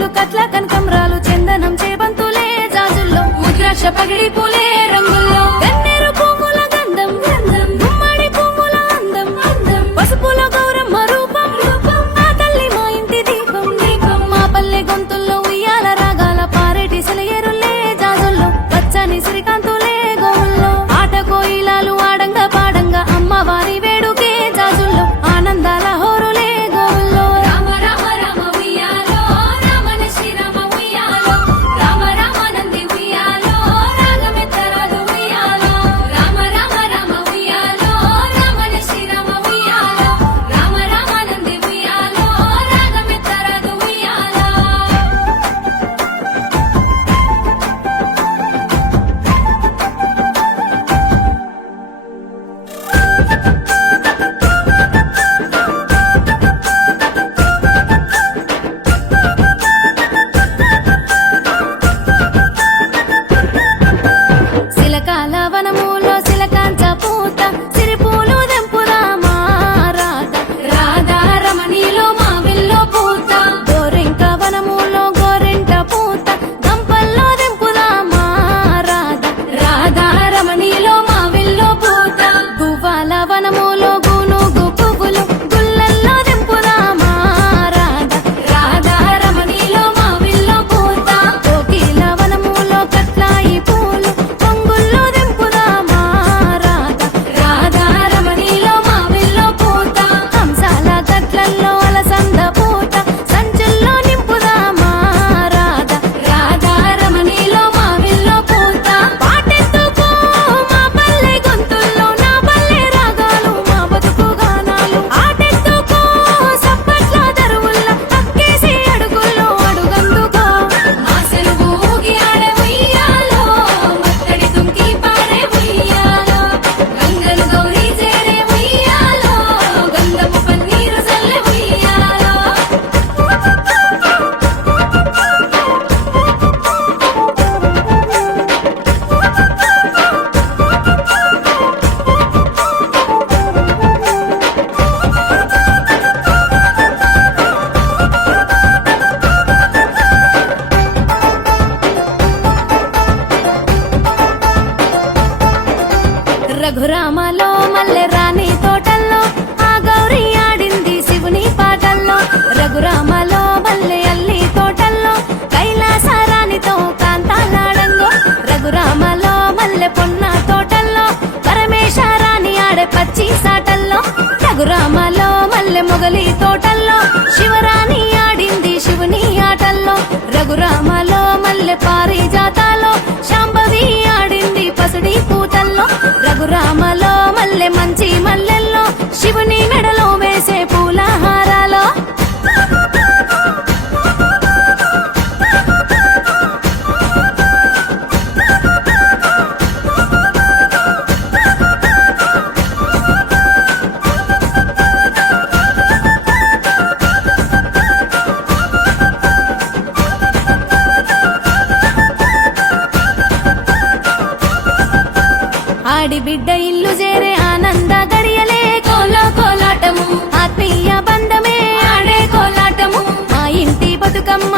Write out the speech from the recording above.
పూలు కట్ల కనకంరాలు చందనం చేబంతులే జాజుల్లో ముద్రాక్ష పగిడి పూలే రంగుల్లో గన్నేరు పువ్వుల గంధం గుమ్మడి పువ్వుల అందం పసుపుల గౌరమ్మ రూపం ఆ తల్లి మా ఇంటి దీపం మా పల్లె గొంతుల్లో ఉయ్యాల రాగాల పారేటి సెలయేరులే జాజుల్లో పచ్చని శ్రీకాంతులే గోవుల్లో ఆట కోయిలాలు ఆడంగా పాడంగా అమ్మవారి వేడుకే జాజుల్లో ఆనందాల హోరులే గోవుల్లో రామ రామ రామ ఉయ్యాలో రామన శ్రీరామ ఉయ్యాలో రామ రామ నంది ఉయ్యాలో రాగమెత్తరాదు ఉయ్యాలో రామ రామ రామ ఉయ్యాలో రామన శ్రీరామ ఉయ్యాలో రామ రామ నంది ఉయ్యాలో రాగమెత్తరాదు ఉయ్యాలో శిలకాల వనములో శిలకాంచ పూత సిరిపూలు దెంపుదామా రాధా రమణిలో మావిల్లో పూత గోరింక వనములో గోరింట పూత గంపల్లో దెంపుదామా రాధా రమణిలో మావిల్లో పూత గువ్వాల వనములో గునుగు పువ్వులు గుల్లల్లో దెంపుదామా రాధా రమణిలో మావిల్లో పూత కోకిల వనములో కట్లాయి పూలు పొంగుల్లో దెంపుదామా రాధా రమణిలో మావిల్లో పూత హంసాల కట్లల్లో అలసంద పూత సంచుల్లో నింపుదామా రాధా రమణిలో మావిల్లో పూత పాటెత్తుకో మా పల్లె గొంతుల్లో నా పల్లె రాగాలు మా బతుకు గానాలు ఆటెత్తుకో సప్పట్ల దరువుల్లో అక్కేసి అడుగుల్లో అడుగందుకో ఆశలు ఊగి ఆడే ఉయ్యాలో మత్తడి తుంకి పారే ఉయ్యాలో గంగలు గౌరీ చేరే ఉయ్యాలో గంధపు పన్నీరు చల్లె ఉయ్యాలో రఘురామలో మల్లె రాణి తోటల్లో ఆ గౌరీ ఆడింది శివుని పాటల్లో రఘురామలో మల్లె అల్లి తోటల్లో కైలాసరానితో కాంతాలాడంగో రఘురామలో మల్లె పొన్న తోటల్లో పరమేశ్వరాని ఆడే పచ్చి సాటల్లో రఘురామలో మల్లె మొగలి తోటల్లో శివరాణి ఆడింది శివుని ఆటల్లో రఘురామలో మల్లె పారిజాతాలో శాంభవి ఆడింది పసుడి పూతల్లో రఘురామలో మల్లె మంచి మల్లెల్లో శివుని మెడలో వేసే పూలహారాలో ఆడి బిడ్డ ఇల్లు చేరే ఆనంద గడియలే కోలో కోలాటము ఆత్మీయ బంధమే ఆడే కోలాటము మా ఇంటి బతుకమ్మ